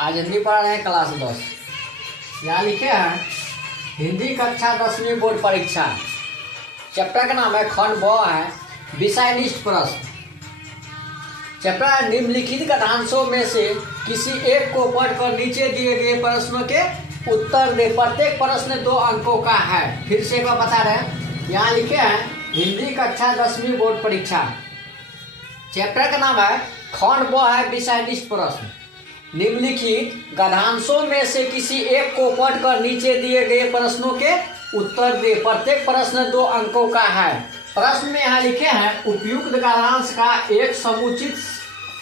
आज हिंदी पढ़ रहे हैं क्लास 10। यहाँ लिखे हैं हिंदी कक्षा 10वीं बोर्ड परीक्षा। चैप्टर का नाम है खंड ब है विषय निष्ठ प्रश्न। चैप्टर निम्नलिखित कथांशों में से किसी एक को पढ़कर नीचे दिए गए प्रश्नों के उत्तर दे। प्रत्येक प्रश्न 2 अंकों का है। फिर से एक बार बता रहे हैं, यहाँ लिखे हैं हिंदी कक्षा 10वीं बोर्ड परीक्षा। चैप्टर का नाम है खंड ब है विषय निष्ठ प्रश्न। निम्नलिखित कथांशों में से किसी एक को पढ़कर नीचे दिए गए प्रश्नों के उत्तर दे। प्रत्येक प्रश्न 2 अंकों का है। प्रश्न में यहाँ लिखे हैं उपयुक्त गद्यांश का एक समुचित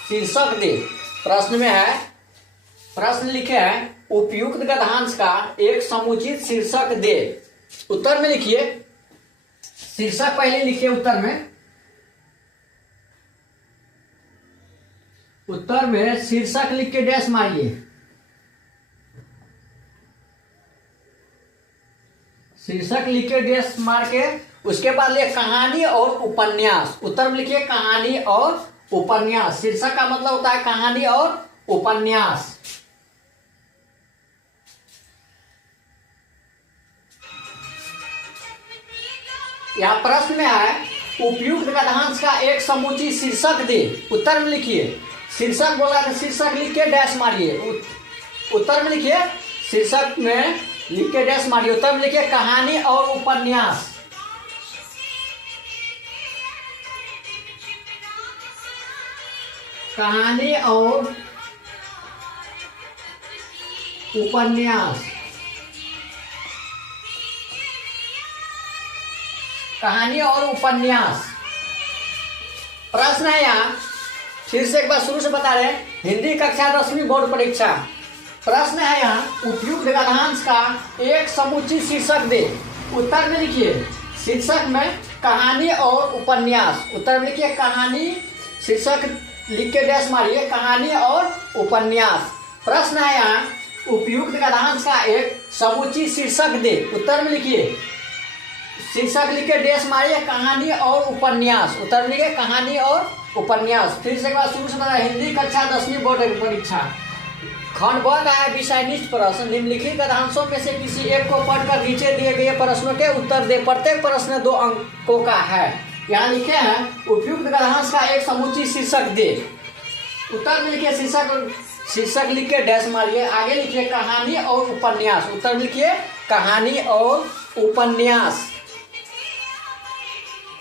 शीर्षक दे। प्रश्न में है, प्रश्न लिखे हैं उपयुक्त गद्यांश का एक समुचित शीर्षक दे। उत्तर में लिखिए, शीर्षक पहले लिखिए। उत्तर में शीर्षक लिख के डैश मारिए। शीर्षक लिख के डैश मार के उसके बाद लिखिए कहानी और उपन्यास। उत्तर में लिखिए कहानी और उपन्यास। शीर्षक का मतलब होता है कहानी और उपन्यास। यह प्रश्न में है उपयुक्त गद्यांश का एक समुचित शीर्षक दे। उत्तर में लिखिए, शीर्षक बोला तो शीर्षक लिख के डैश मारिए। उत्तर में लिखिए, शीर्षक में लिख के डैश मारिए। उत्तर में लिखिए कहानी और उपन्यास। कहानी और उपन्यास। कहानी और उपन्यास। प्रश्न है यहाँ, फिर से एक बार शुरू से बता रहे हैं, हिंदी कक्षा 10वीं बोर्ड परीक्षा। प्रश्न है यहाँ उपयुक्त गद्यांश का एक समुचित शीर्षक दे। उत्तर में लिखिए, शीर्षक में कहानी और उपन्यास। उत्तर में लिखिए कहानी, शीर्षक लिख के डैश मारिए कहानी और उपन्यास। प्रश्न है यहाँ उपयुक्त गद्यांश का एक समुचित शीर्षक दे। उत्तर में लिखिए, शीर्षक लिख के डैश मारिए कहानी और उपन्यास। उत्तर में लिखिए कहानी और उपन्यास। फिर से एक बार शुरू से बता, हिंदी कक्षा 10वीं बोर्ड परीक्षा खंड ब का है विषय निष्ठ प्रश्न। निम्नलिखित गद्यांशों में से किसी एक को पढ़कर नीचे दिए गए प्रश्नों के उत्तर दे। प्रत्येक प्रश्न 2 अंकों का है। यहाँ लिखे हैं उपयुक्त गद्यांश का एक समुचित शीर्षक दे। उत्तर में लिखिए शीर्षक लिख के डैश मारिए। आगे लिखिए कहानी और उपन्यास। उत्तर में लिखिए कहानी और उपन्यास।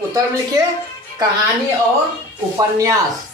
उत्तर में लिखिए कहानी और उपन्यास।